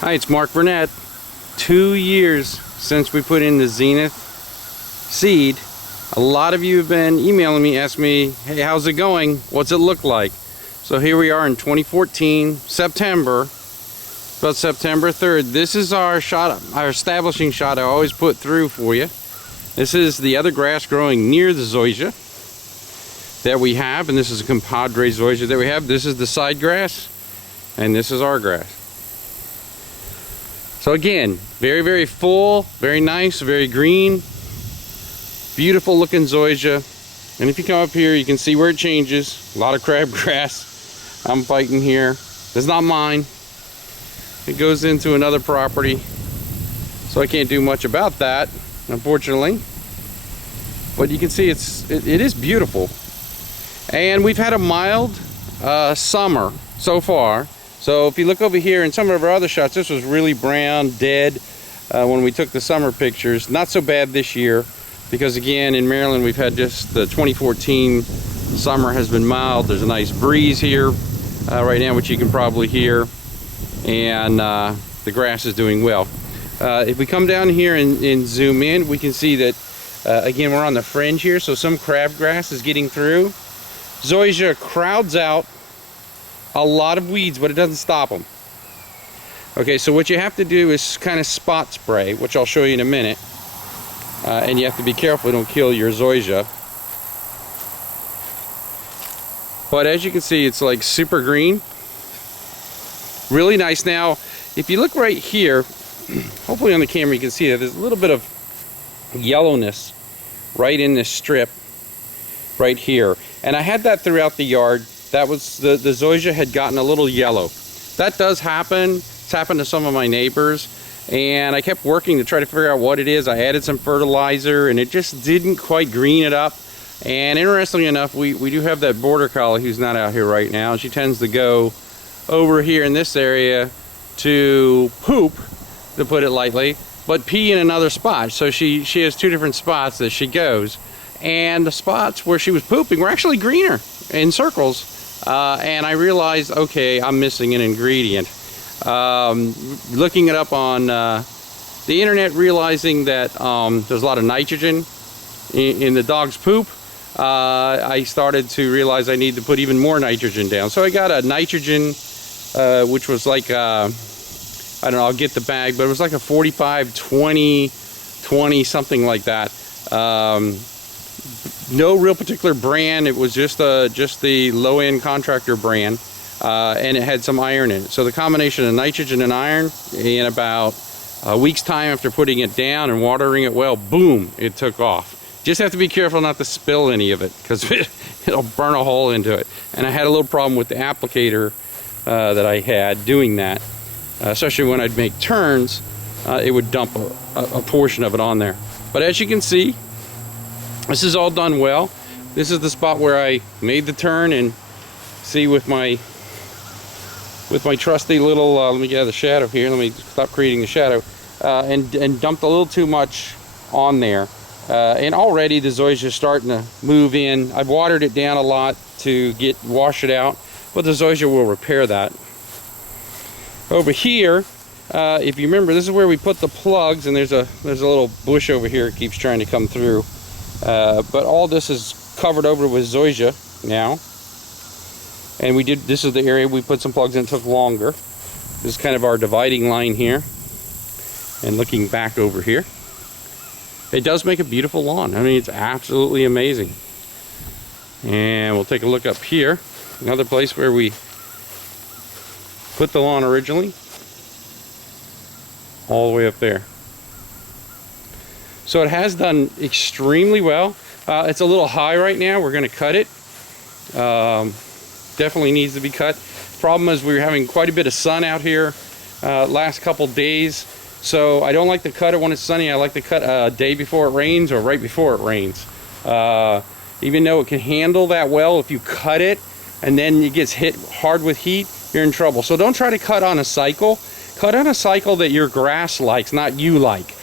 Hi, it's Mark Burnett. 2 years since we put in the Zenith seed. A lot of you have been emailing me, asking me, hey, how's it going? What's it look like? So here we are in 2014, September, about September 3rd. This is our shot, our establishing shot I always put through for you. This is the other grass growing near the zoysia that we have, and this is a Compadre Zoysia that we have. This is the side grass, and this is our grass. So again, very, very full, very nice, very green, beautiful looking zoysia. And if you come up here, you can see where it changes. A lot of crabgrass I'm fighting here. It's not mine. It goes into another property, so I can't do much about that, unfortunately. But you can see it is beautiful. And we've had a mild summer so far. So if you look over here in some of our other shots, this was really brown, dead when we took the summer pictures. Not so bad this year, because again, in Maryland, we've had just the 2014 summer has been mild. There's a nice breeze here right now, which you can probably hear. And the grass is doing well. If we come down here and zoom in, we can see that, again, we're on the fringe here, so some crabgrass is getting through. Zoysia crowds out a lot of weeds, but it doesn't stop them. Okay, so what you have to do is kind of spot spray, which I'll show you in a minute. And you have to be careful, don't kill your zoysia. But as you can see, it's like super green. Really nice. Now, if you look right here, hopefully on the camera you can see that there's a little bit of yellowness right in this strip right here. And I had that throughout the yard. That was, the zoysia had gotten a little yellow. That does happen. It's happened to some of my neighbors. And I kept working to try to figure out what it is. I added some fertilizer and it just didn't quite green it up. And interestingly enough, we do have that border collie who's not out here right now. She tends to go over here in this area to poop, to put it lightly, but pee in another spot. So she has two different spots that she goes. And the spots where she was pooping were actually greener in circles. And I realized, okay, I'm missing an ingredient. Looking it up on the internet, realizing that there's a lot of nitrogen in the dog's poop, I started to realize I need to put even more nitrogen down. So I got a nitrogen, which was like, I don't know, I'll get the bag, but it was like a 45, 20, something like that. No real particular brand. It was just the low-end contractor brand, and it had some iron in it. So the combination of nitrogen and iron, in about a week's time after putting it down and watering it well, boom, it took off. Just have to be careful not to spill any of it, because it'll burn a hole into it. And I had a little problem with the applicator that I had doing that, especially when I'd make turns. It would dump a portion of it on there. But as you can see, this is all done well. This is the spot where I made the turn, and see with my trusty little, let me get out of the shadow here, let me stop creating the shadow, and dumped a little too much on there. And already the zoysia is starting to move in. I've watered it down a lot to wash it out, but the zoysia will repair that. Over here, if you remember, this is where we put the plugs, and there's a little bush over here that keeps trying to come through. But all this is covered over with zoysia now. And this is the area we put some plugs in. It took longer. This is kind of our dividing line here. And looking back over here, it does make a beautiful lawn. I mean, it's absolutely amazing. And we'll take a look up here. Another place where we put the lawn originally. All the way up there. So it has done extremely well. It's a little high right now. We're going to cut it. Definitely needs to be cut. Problem is we're having quite a bit of sun out here last couple days. So I don't like to cut it when it's sunny. I like to cut a day before it rains or right before it rains. Even though it can handle that well, if you cut it and then it gets hit hard with heat, you're in trouble. So don't try to cut on a cycle. Cut on a cycle that your grass likes, not you like.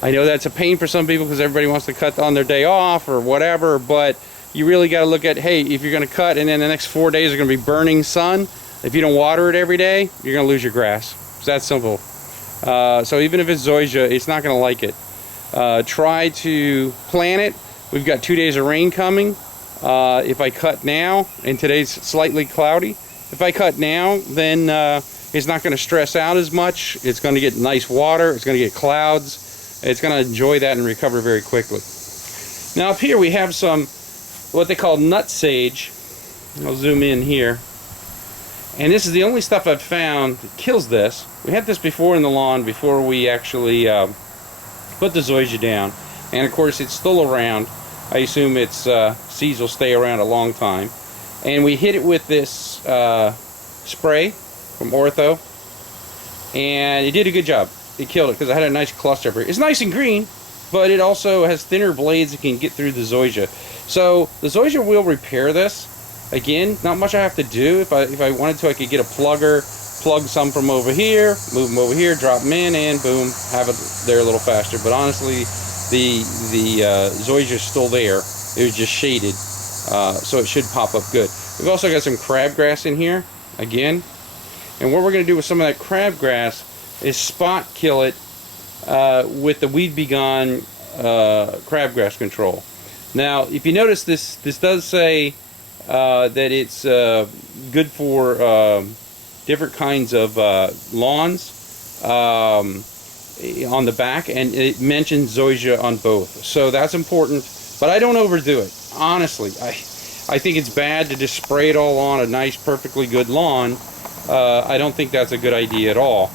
I know that's a pain for some people because everybody wants to cut on their day off or whatever, but you really got to look at, hey, if you're going to cut and then the next 4 days are going to be burning sun, if you don't water it every day, you're going to lose your grass. that simple. So even if it's zoysia, it's not going to like it. Try to plant it. We've got 2 days of rain coming. If I cut now, and today's slightly cloudy, if I cut now, then it's not going to stress out as much. It's going to get nice water. It's going to get clouds. It's going to enjoy that and recover very quickly. Now up here we have some what they call nut sage. I'll zoom in here. And this is the only stuff I've found that kills this. We had this before in the lawn before we actually put the zoysia down. And of course it's still around. I assume its seeds will stay around a long time. And we hit it with this spray from Ortho. And it did a good job. It killed it because I had a nice cluster up here. It's nice and green, but it also has thinner blades that can get through the zoysia. So the zoysia will repair this. Again, not much I have to do. If I wanted to, I could get a plugger, plug some from over here, move them over here, drop them in, and boom, have it there a little faster. But honestly, the zoysia is still there. It was just shaded, so it should pop up good. We've also got some crabgrass in here, again. And what we're going to do with some of that crabgrass is spot kill it with the Weed B Gone crabgrass control. Now, if you notice, this does say that it's good for different kinds of lawns on the back, and it mentions zoysia on both. So that's important, but I don't overdo it. Honestly, I think it's bad to just spray it all on a nice, perfectly good lawn. I don't think that's a good idea at all.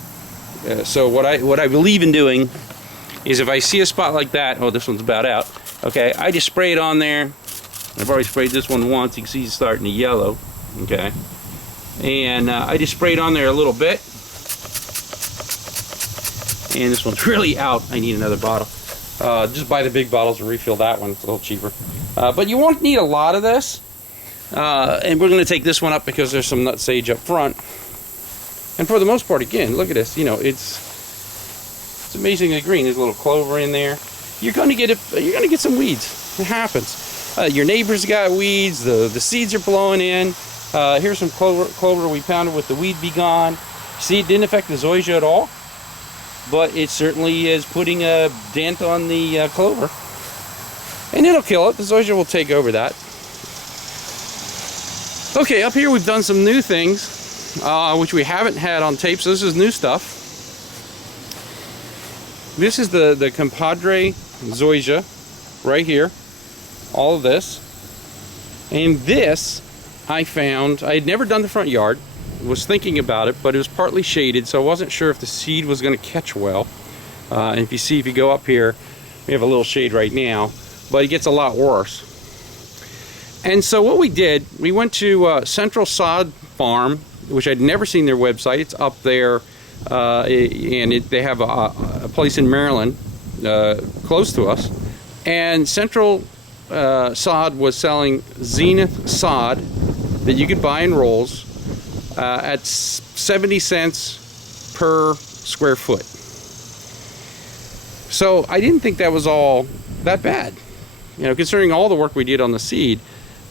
So what I believe in doing is if I see a spot like that, oh, this one's about out. Okay, I just spray it on there. I've already sprayed this one once. You can see it's starting to yellow. Okay, and I just sprayed on there a little bit. And this one's really out. I need another bottle. Just buy the big bottles and refill that one. It's a little cheaper. But you won't need a lot of this. And we're going to take this one up because there's some nut sage up front. And for the most part, again, look at this. You know, it's amazingly green. There's a little clover in there. You're going to get it. You're going to get some weeds. It happens. Your neighbor's got weeds. The seeds are blowing in. Here's some clover we pounded with the Weed B Gone. See, it didn't affect the zoysia at all, but it certainly is putting a dent on the clover. And it'll kill it. The zoysia will take over that. Okay, up here we've done some new things, which we haven't had on tape, so this is new stuff. This is the Compadre Zoysia right here. All of this. And this I found, I had never done the front yard, was thinking about it, but it was partly shaded, so I wasn't sure if the seed was going to catch well. And if you go up here, we have a little shade right now, but it gets a lot worse. And so what we did, we went to Central Sod Farm, which I'd never seen their website. It's up there, and they have a place in Maryland close to us. And Central Sod was selling Zenith sod that you could buy in rolls at 70 cents per square foot. So I didn't think that was all that bad, you know, considering all the work we did on the seed.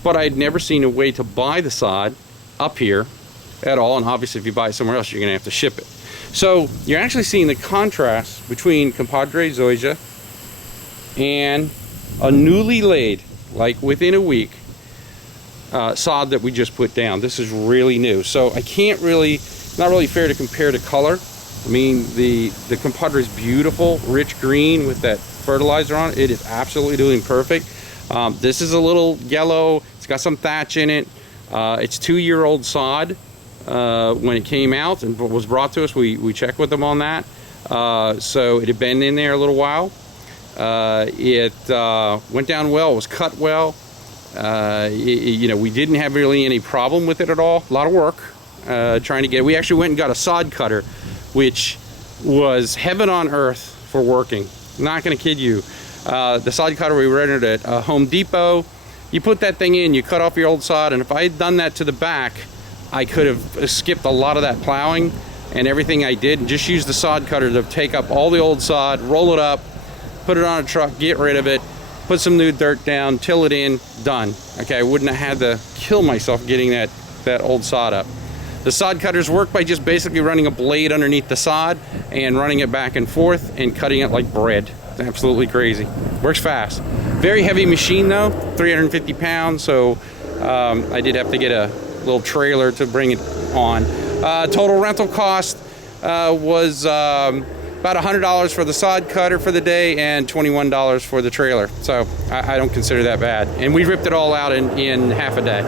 But I'd never seen a way to buy the sod up here at all, and obviously if you buy it somewhere else, you're going to have to ship it. So you're actually seeing the contrast between Compadre Zoysia and a newly laid, like within a week, sod that we just put down. This is really new, so I can't really, not really fair to compare the color. I mean, the Compadre is beautiful, rich green with that fertilizer on it. It is absolutely doing perfect. This is a little yellow. It's got some thatch in it. It's 2-year-old sod when it came out and was brought to us. We checked with them on that. So it had been in there a little while. It went down well. It was cut well. You know, we didn't have really any problem with it at all. A lot of work trying to get it. We actually went and got a sod cutter, which was heaven on earth for working. Not going to kid you. The sod cutter we rented at Home Depot, you put that thing in, you cut off your old sod, and if I had done that to the back, I could have skipped a lot of that plowing and everything I did, and just used the sod cutter to take up all the old sod, roll it up, put it on a truck, get rid of it, put some new dirt down, till it in, done. Okay, I wouldn't have had to kill myself getting that old sod up. The sod cutters work by just basically running a blade underneath the sod and running it back and forth and cutting it like bread. It's absolutely crazy. Works fast. Very heavy machine though, 350 pounds, so I did have to get a little trailer to bring it on. Total rental cost was about $100 for the sod cutter for the day and $21 for the trailer. So I don't consider that bad. And we ripped it all out in half a day.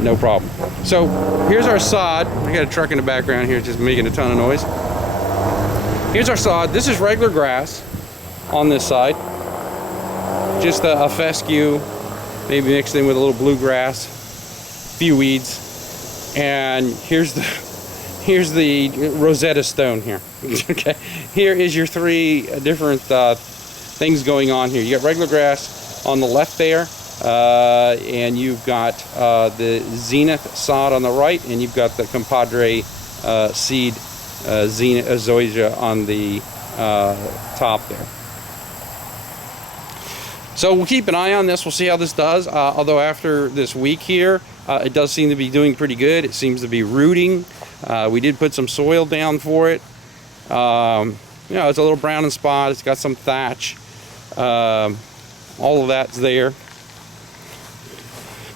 No problem. So here's our sod. I got a truck in the background here just making a ton of noise. Here's our sod. This is regular grass on this side. Just a fescue, maybe mixed in with a little bluegrass, few weeds. And here's the Rosetta Stone here. Okay, here is your three different things going on here. You got regular grass on the left there, and you've got the Zenith sod on the right, and you've got the Compadre seed Zenith Zoysia on the top there. So we'll keep an eye on this. We'll see how this does. Although after this week here, it does seem to be doing pretty good. It seems to be rooting. We did put some soil down for it. You know, it's a little brown in spot. It's got some thatch. All of that's there.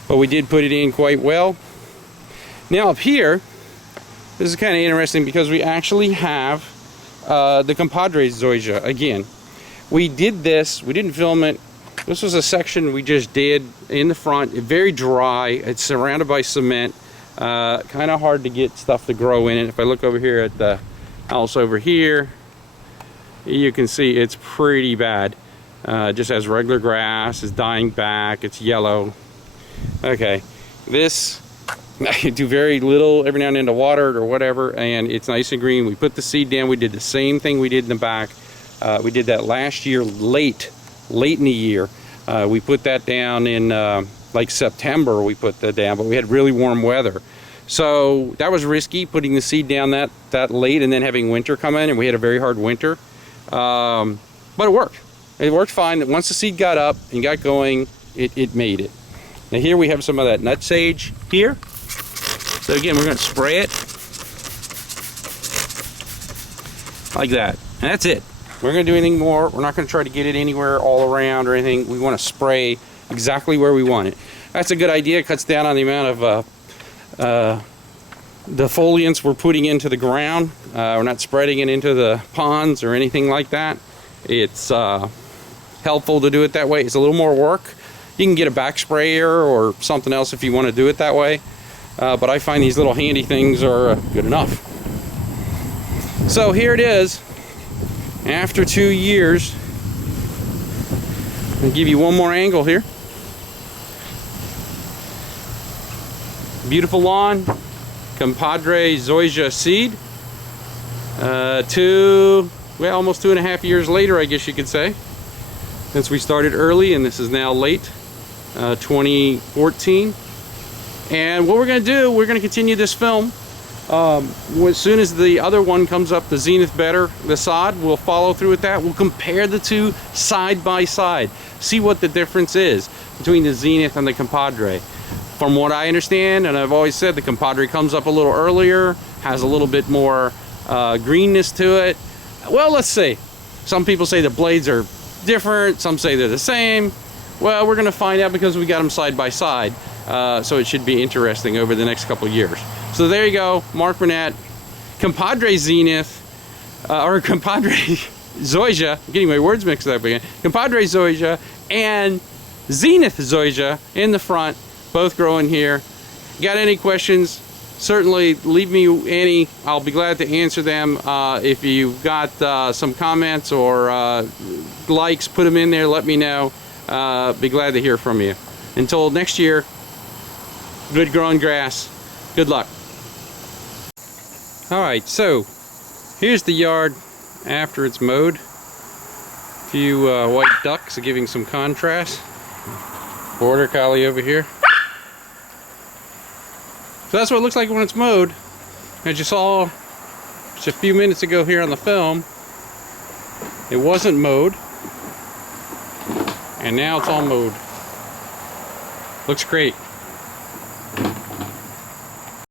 But we did put it in quite well. Now up here, this is kind of interesting because we actually have the Compadre Zoysia again. We did this. We didn't film it. This was a section we just did in the front. Very dry. It's surrounded by cement. Kind of hard to get stuff to grow in it. If I look over here at the house over here, you can see it's pretty bad. Just has regular grass. It's dying back. It's yellow. Okay, this I do very little every now and then to water it or whatever, and it's nice and green. We put the seed down. We did the same thing we did in the back. We did that last year late in the year. We put that down in like September. We put that down, but we had really warm weather, so that was risky putting the seed down that late and then having winter come in, and we had a very hard winter, but it worked. It worked fine. Once the seed got up and got going, it made it. Now here we have some of that nut sage here. So again, we're going to spray it like that, and that's it. We're going to do anything more. We're not going to try to get it anywhere all around or anything. We want to spray exactly where we want it. That's a good idea. It cuts down on the amount of defoliants we're putting into the ground. We're not spreading it into the ponds or anything like that. It's helpful to do it that way. It's a little more work. You can get a back sprayer or something else if you want to do it that way. But I find these little handy things are good enough. So here it is. After 2 years, I'll give you one more angle here. Beautiful lawn, Compadre Zoysia seed. Almost 2.5 years later, I guess you could say, since we started early, and this is now late 2014. And what we're going to do, we're going to continue this film. As soon as the other one comes up, the Zenith Better, the sod, we'll follow through with that. We'll compare the two side by side, see what the difference is between the Zenith and the Compadre. From what I understand, and I've always said, the Compadre comes up a little earlier, has a little bit more greenness to it. Well, let's see. Some people say the blades are different, some say they're the same. Well, we're going to find out because we got them side by side. So it should be interesting over the next couple years. So there you go, Mark Burnett, Compadre Zenith, or Compadre Zoysia, I'm getting my words mixed up again, Compadre Zoysia and Zenith Zoysia in the front, both growing here. Got any questions? Certainly leave me any. I'll be glad to answer them. If you've got some comments or likes, put them in there, let me know. Be glad to hear from you. Until next year, good growing grass. Good luck. Alright, so here's the yard after it's mowed. A few white ducks giving some contrast. Border collie over here. So that's what it looks like when it's mowed. As you saw just a few minutes ago here on the film, it wasn't mowed. And now it's all mowed. Looks great.